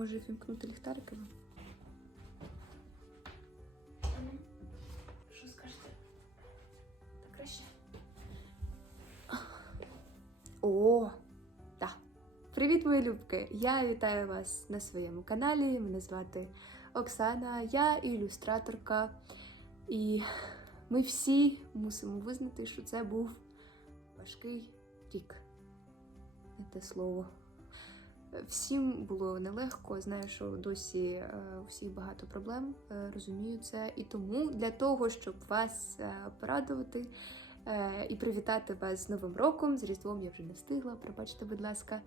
Може вімкнути ліхтариками? Що скажете? Так краще. О, так. Привіт, мої любки! Я вітаю вас на своєму каналі. Мене звати Оксана, я ілюстраторка. І ми всі мусимо визнати, що це був важкий рік. Не те слово. Всім було нелегко. Знаю, що досі е, у всіх багато проблем, е, розумію це. І тому для того, щоб вас е, порадувати і привітати вас з Новим роком, з Різдвом я вже не встигла, пробачте, будь ласка.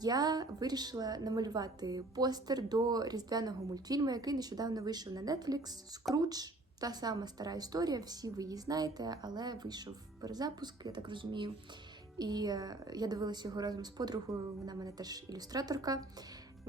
Я вирішила намалювати постер до різдвяного мультфільму, який нещодавно вийшов на Netflix Скрудж. Та сама стара історія, всі ви її знаєте, але вийшов перезапуск, я так розумію. І е, я дивилася його разом з подругою, вона в мене теж ілюстраторка.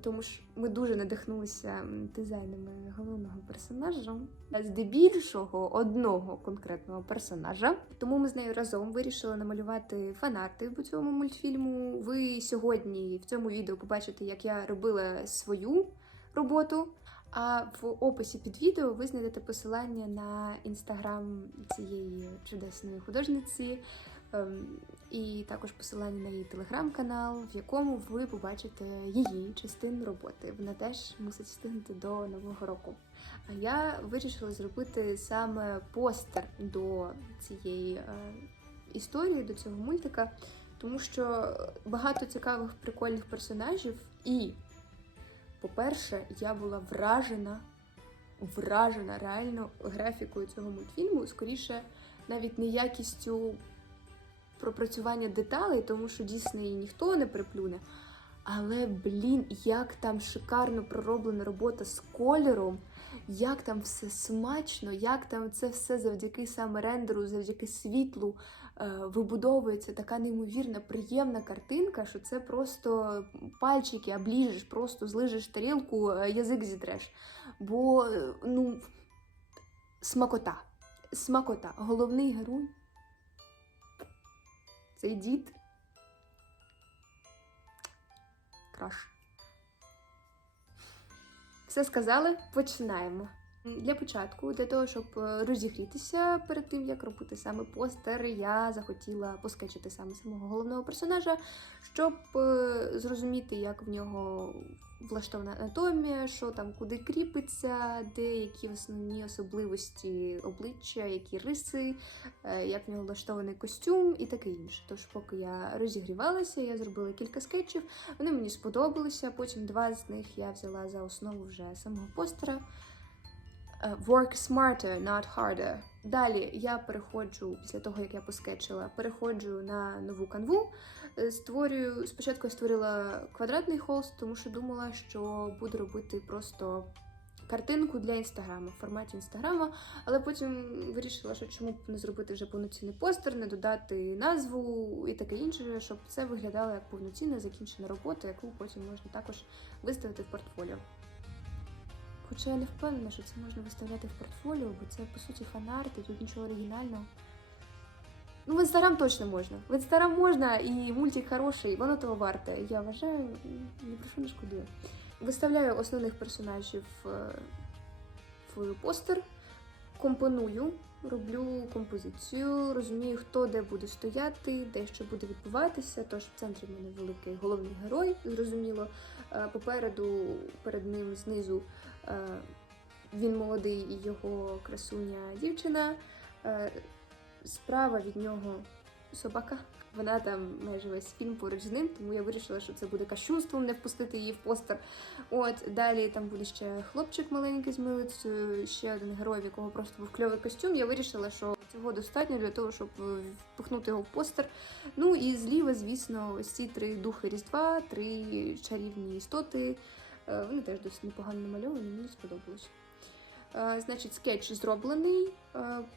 Тому ж ми дуже надихнулися дизайнами головного персонажа, здебільшого одного конкретного персонажа. Тому ми з нею разом вирішили намалювати фанарти по цьому мультфільму. Ви сьогодні в цьому відео побачите, як я робила свою роботу. А в описі під відео ви знайдете посилання на інстаграм цієї чудесної художниці. Ем, І також посилання на її телеграм-канал, в якому ви побачите її частину роботи. Вона теж мусить встигнути до нового року. А я вирішила зробити саме постер до цієї е, історії, до цього мультика, тому що багато цікавих прикольних персонажів. І, по-перше, я була вражена, вражена реально графікою цього мультфільму, скоріше, навіть не якістю пропрацювання деталей, тому що дійсно її ніхто не приплюне. Але, блін, як там шикарно пророблена робота з кольором, як там все смачно, як там це все завдяки саме рендеру, завдяки світлу е, вибудовується така неймовірна, приємна картинка, що це просто пальчики обліжеш, просто злижеш тарілку, е, язик зітреш. Бо, е, ну, смакота. Смакота. Головний герой цей дід. Краш. Все сказали, починаємо. Для початку, для того, щоб е, розігрітися перед тим, як робити саме постер, я захотіла поскечити саме самого головного персонажа, щоб е, зрозуміти, як в нього влаштована анатомія, що там куди кріпиться, де які основні особливості обличчя, які риси, е, як в нього влаштований костюм і таке інше. Тож, поки я розігрівалася, я зробила кілька скетчів, вони мені сподобалися. Потім два з них я взяла за основу вже самого постера. Е, Work smarter, not harder. Далі я переходжу, після того як я поскетчила, переходжу на нову канву. Е, Створюю, спочатку я створила квадратний холст, тому що думала, що буду робити просто картинку для інстаграму в форматі інстаграма, але потім вирішила, що чому б не зробити вже повноцінний постер, не додати назву і таке інше, щоб це виглядало як повноцінна закінчена робота, яку потім можна також виставити в портфоліо. Хоча я не впевнена, що це можна виставляти в портфоліо, бо це по суті фанарт, і тут нічого оригінального. Ну, в інстаграм точно можна. В інстаграм можна і мультик хороший, воно того варте. Я вважаю, ні про що не шкодую. Виставляю основних персонажів е, в постер, компоную, роблю композицію, розумію, хто де буде стояти, де що буде відбуватися. Тож в центрі в мене великий головний герой, зрозуміло. Е, Попереду, перед ним знизу е, він молодий і його красуня дівчина. Е, Справа від нього собака. Вона там майже весь фільм поруч з ним, тому я вирішила, що це буде кощунством не впустити її в постер. От далі там буде ще хлопчик маленький з милицею, ще один герой, в якого просто був кльовий костюм. Я вирішила, що цього достатньо для того, щоб е, впихнути його в постер. Ну і зліва, звісно, ось ці три духи Різдва, три чарівні істоти. Е, Вони теж досить непогано намальовані, мені сподобалось. Е, Значить, скетч зроблений.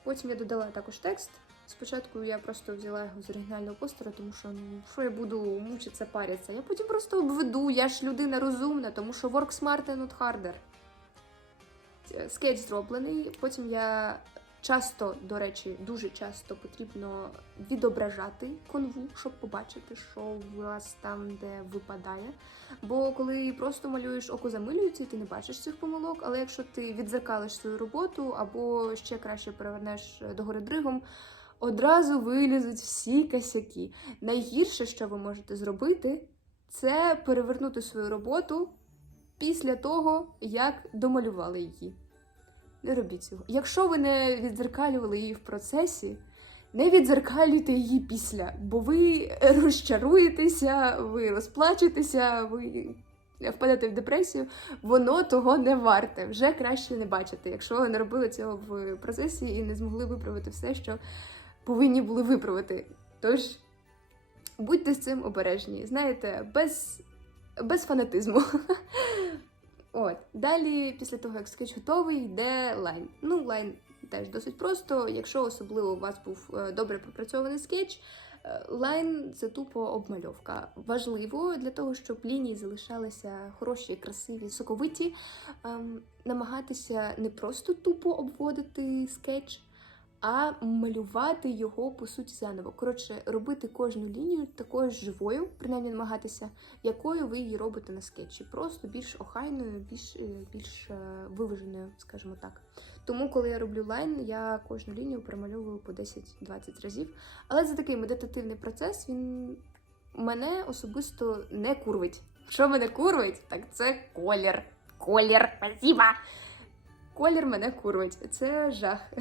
Потім я додала також текст. Спочатку я просто взяла його з оригінального постера, тому що ну що я буду мучитися, паритися. Я потім просто обведу, я ж людина розумна, тому що work smarter, not harder. Е, Скетч зроблений. Потім я Часто, до речі, дуже часто потрібно відображати конву, щоб побачити, що у вас там де випадає. Бо коли просто малюєш око замилюється, і ти не бачиш цих помилок. Але якщо ти відзеркалиш свою роботу або ще краще перевернеш догори дригом, одразу вилізуть всі косяки. Найгірше, що ви можете зробити, це перевернути свою роботу після того, як домалювали її. Не робіть цього. Якщо ви не відзеркалювали її в процесі, не відзеркалюйте її після, бо ви розчаруєтеся, ви розплачетеся, ви впадете в депресію, воно того не варте. Вже краще не бачити, якщо ви не робили цього в процесі і не змогли виправити все, що повинні були виправити. Тож будьте з цим обережні. Знаєте, без, без фанатизму. От. Далі, після того, як скетч готовий, йде лайн. Ну, лайн теж досить просто. Якщо особливо у вас був е, добре пропрацьований скетч, е, лайн це тупо обмальовка. Важливо для того, щоб лінії залишалися хороші, красиві, соковиті, ем, намагатися не просто тупо обводити скетч. А малювати його по суті заново. Коротше, робити кожну лінію такою живою, принаймні намагатися, якою ви її робите на скетчі. Просто більш охайною, більш, е, більш е, виваженою, скажімо так. Тому, коли я роблю лайн, я кожну лінію промальовую по 10-20 разів. Але це такий медитативний процес, він мене особисто не курвить. Що мене курвить, так це колір. Колір, спасіба! Колір мене курвить. Це жах.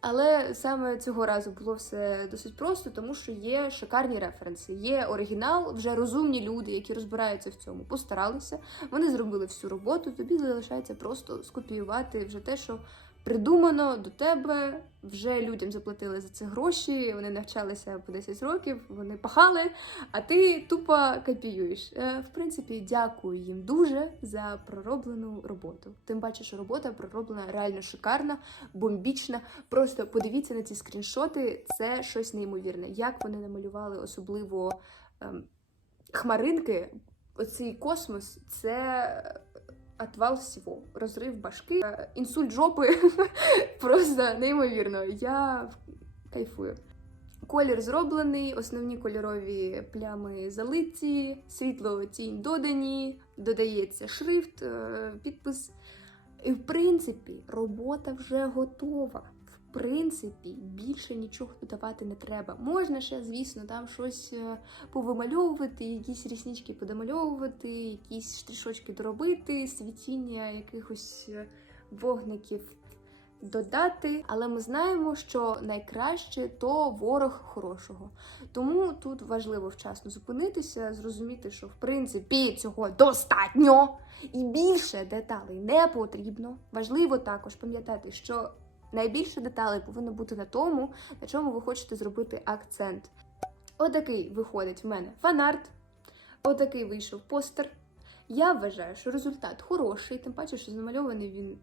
Але саме цього разу було все досить просто, тому що є шикарні референси, є оригінал, вже розумні люди, які розбираються в цьому, постаралися. Вони зробили всю роботу. Тобі залишається просто скопіювати вже те, що придумано до тебе. Вже людям заплатили за це гроші. Вони навчалися по 10 років, вони пахали, а ти тупо копіюєш. Е, В принципі, дякую їм дуже за пророблену роботу. Тим паче, що робота пророблена реально шикарна, бомбічна. Просто подивіться на ці скріншоти, це щось неймовірне. Як вони намалювали особливо ем, хмаринки, оцей космос це отвал всего, Розрив башки, инсульт інсульт жопи. Просто неймовірно. Я кайфую. Колір зроблений, основні кольорові плями залиті, світло тінь додані, додається шрифт, е, підпис. І в принципі, робота вже готова. Принципі, більше нічого додавати не треба. Можна ще, звісно, там щось е, повимальовувати, якісь ріснички подомальовувати, якісь штришочки доробити, світіння якихось е, вогників додати. Але ми знаємо, що найкраще то ворог хорошого. Тому тут важливо вчасно зупинитися, зрозуміти, що в принципі цього достатньо і більше деталей не потрібно. Важливо також пам'ятати, що найбільше деталей повинно бути на тому, на чому ви хочете зробити акцент. Отакий виходить в мене фанарт, отакий вийшов постер. Я вважаю, що результат хороший, тим паче, що замальований він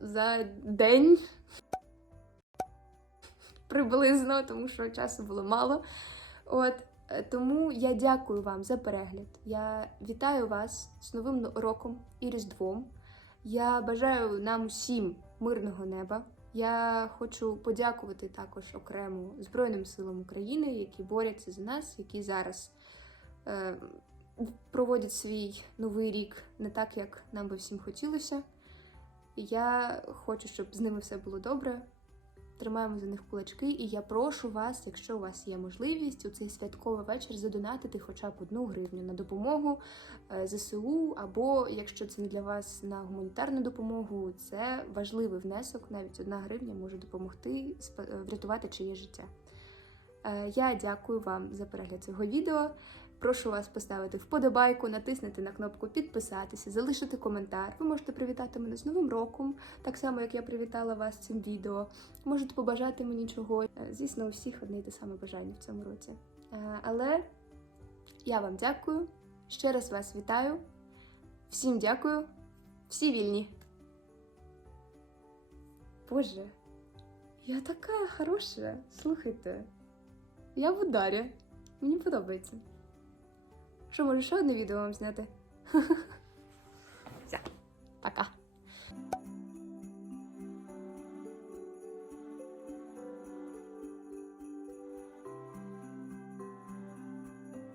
за день приблизно, тому що часу було мало. От е, тому я дякую вам за перегляд. Я вітаю вас з Новим роком і Різдвом. Я бажаю нам усім мирного неба. Я хочу подякувати також окремо Збройним силам України, які борються за нас, які зараз е, проводять свій новий рік не так, як нам би всім хотілося. Я хочу, щоб з ними все було добре. Тримаємо за них кулачки, і я прошу вас, якщо у вас є можливість, у цей святковий вечір задонатити хоча б одну гривню на допомогу е, ЗСУ, або якщо це не для вас на гуманітарну допомогу, це важливий внесок. Навіть одна гривня може допомогти врятувати чиє життя. Е, Я дякую вам за перегляд цього відео. Прошу вас поставити вподобайку, натиснути на кнопку підписатися, залишити коментар. Ви можете привітати мене з Новим роком, так само як я привітала вас цим відео. Можете побажати мені чогось. Е, Звісно, у всіх одне й те саме бажання в цьому році. Е, Але я вам дякую. Ще раз вас вітаю. Всім дякую. Всі вільні. Боже, я така хороша. Слухайте. Я в ударі. Мені подобається. Що, може, ще одне відео вам зняти? Все, пока.